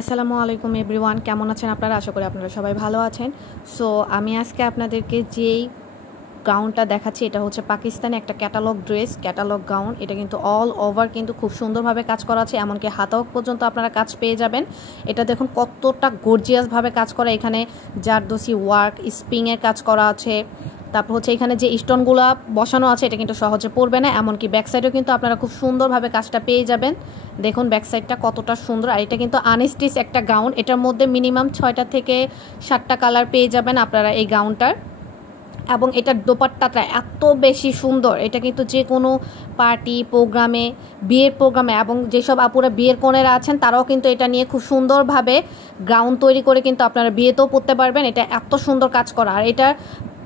আসসালামু আলাইকুম এভরিওয়ান, কেমন আছেন আপনারা? আশা করি আপনারা সবাই ভালো আছেন। সো আমি আজকে আপনাদেরকে যেই গাউনটা দেখাচ্ছি এটা হচ্ছে পাকিস্তানি একটা ক্যাটালগ ড্রেস, ক্যাটালগ গাউন। এটা কিন্তু অল ওভার কিন্তু খুব সুন্দরভাবে কাজ করা আছে, এমনকি হাতাও পর্যন্ত আপনারা কাজ পেয়ে যাবেন। এটা দেখুন কতটা গর্জিয়াসভাবে কাজ করা, এখানে জারদোসি ওয়ার্ক, স্প্রিংয়ের কাজ করা আছে। তারপর হচ্ছে এখানে যে স্টোনগুলো বসানো আছে এটা কিন্তু সহজে পড়বে না, এমনকি ব্যাক সাইডেও কিন্তু আপনারা খুব সুন্দরভাবে কাজটা পেয়ে যাবেন। দেখুন ব্যাক সাইডটা কতটা সুন্দর। আর এটা কিন্তু আনস্টিচ একটা গাউন, এটার মধ্যে মিনিমাম 6টা থেকে 7টা কালার পেয়ে যাবেন আপনারা এই গাউনটার। এবং এটার দোপাট্টাটা এত বেশি সুন্দর, এটা কিন্তু যে কোনো পার্টি প্রোগ্রামে, বিয়ের প্রোগ্রামে, এবং যেসব আপুরা বিয়ের কনেরা আছেন তারাও কিন্তু এটা নিয়ে খুব সুন্দরভাবে গাউন তৈরি করে কিন্তু আপনারা বিয়েতেও পরতে পারবেন। এটা এত সুন্দর কাজ করা। আর এটার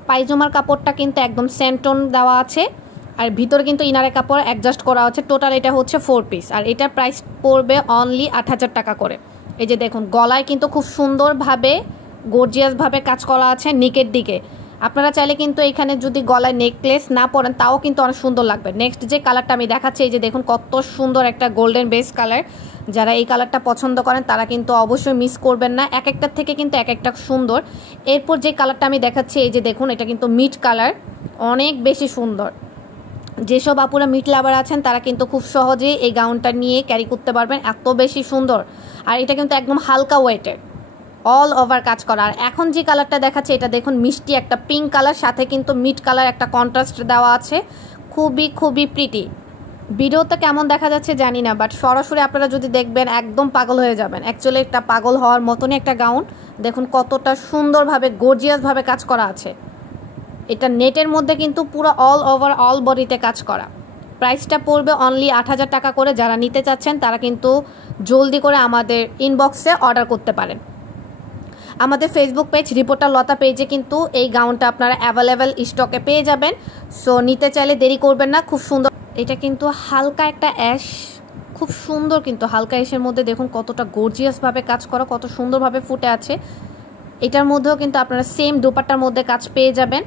পায়জামার কাপড়টা কিন্তু একদম সেন্টন দেওয়া আছে, আর ভিতরে কিন্তু ইনারের কাপড় অ্যাডজাস্ট করা আছে। টোটাল এটা হচ্ছে 4 পিস, আর এটার প্রাইস পড়বে অনলি 8,000 টাকা করে। এই যে দেখুন গলায় কিন্তু খুব সুন্দরভাবে গর্জিয়াসভাবে কাজ করা আছে নিকের দিকে। আপনারা চাইলে কিন্তু এখানে যদি গলায় নেকলেস না পরেন তাও কিন্তু অনেক সুন্দর লাগবে। নেক্সট যে কালারটা আমি দেখাচ্ছি, এই যে দেখুন কত সুন্দর একটা গোল্ডেন বেস কালার। যারা এই কালারটা পছন্দ করেন তারা কিন্তু অবশ্যই মিস করবেন না, এক একটার থেকে কিন্তু এক একটা সুন্দর। এরপর যে কালারটা আমি দেখাচ্ছি, এই যে দেখুন এটা কিন্তু মিড কালার, অনেক বেশি সুন্দর। যেসব আপুরা মিড লাভার আছেন তারা কিন্তু খুব সহজেই এই গাউনটা নিয়ে ক্যারি করতে পারবেন, এত বেশি সুন্দর। আর এটা কিন্তু একদম হালকা ওয়েটের, অল ওভার কাজ করা। আর এখন যে কালারটা দেখাচ্ছে এটা দেখুন মিষ্টি একটা পিঙ্ক কালার, সাথে কিন্তু মিড কালার একটা কন্ট্রাস্ট দেওয়া আছে, খুবই খুবই প্রিটি। ভিডিওতে কেমন দেখা যাচ্ছে জানি না, বাট সরাসরি আপনারা যদি দেখবেন একদম পাগল হয়ে যাবেন। অ্যাকচুয়ালি একটা পাগল হওয়ার মতনই একটা গাউন। দেখুন কতটা সুন্দরভাবে গর্জিয়াসভাবে কাজ করা আছে। এটা নেটের মধ্যে কিন্তু পুরো অল ওভার অল বডিতে কাজ করা। প্রাইসটা পড়বে অনলি 8,000 টাকা করে। যারা নিতে চাচ্ছেন তারা কিন্তু জলদি করে আমাদের ইনবক্সে অর্ডার করতে পারেন। আমাদের ফেসবুক পেজ রিপোর্টার লতা পেজে কিন্তু এই গাউনটা আপনারা অ্যাভেলেবেল স্টকে পেয়ে যাবেন। সো নিতে চাইলে দেরি করবেন না, খুব সুন্দর। এটা কিন্তু হালকা একটা অ্যাশ, খুব সুন্দর কিন্তু হালকা অ্যাশের মধ্যে দেখুন কতটা গর্জিয়াসভাবে কাজ করা, কত সুন্দরভাবে ফুটে আছে। এটার মধ্যেও কিন্তু আপনারা সেম দোপাট্টার মধ্যে কাজ পেয়ে যাবেন।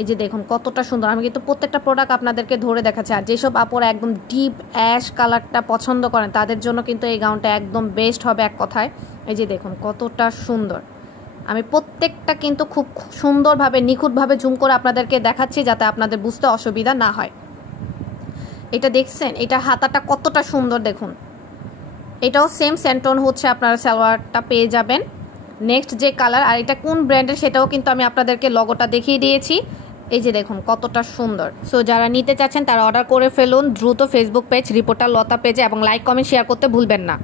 এই যে দেখুন কতটা সুন্দর। আমি কিন্তু প্রত্যেকটা প্রোডাক্ট আপনাদেরকে ধরে দেখাচ্ছি। আর যেসব আপুরা একদম ডিপ অ্যাশ কালারটা পছন্দ করেন তাদের জন্য কিন্তু এই গাউনটা একদম বেস্ট হবে এক কথায়। এই যে দেখুন কতটা সুন্দর। আমি প্রত্যেকটা কিন্তু খুব সুন্দরভাবে নিখুঁতভাবে জুম করে আপনাদেরকে দেখাচ্ছি যাতে আপনাদের বুঝতে অসুবিধা না হয়। এটা দেখছেন, এটা হাতাটা কতটা সুন্দর দেখুন। এটাও সেম সেন্টন হচ্ছে, আপনারা সালোয়ারটা পেয়ে যাবেন। নেক্সট যে কালার, আর এটা কোন ব্র্যান্ডের সেটাও কিন্তু আমি আপনাদেরকে লগোটা দেখিয়ে দিয়েছি। এই যে দেখুন কতটা সুন্দর। সো যারা নিতে চাচ্ছেন তারা অর্ডার করে ফেলুন দ্রুত ফেসবুক পেজ রিপোর্টার লতা পেজে, এবং লাইক কমেন্ট শেয়ার করতে ভুলবেন না।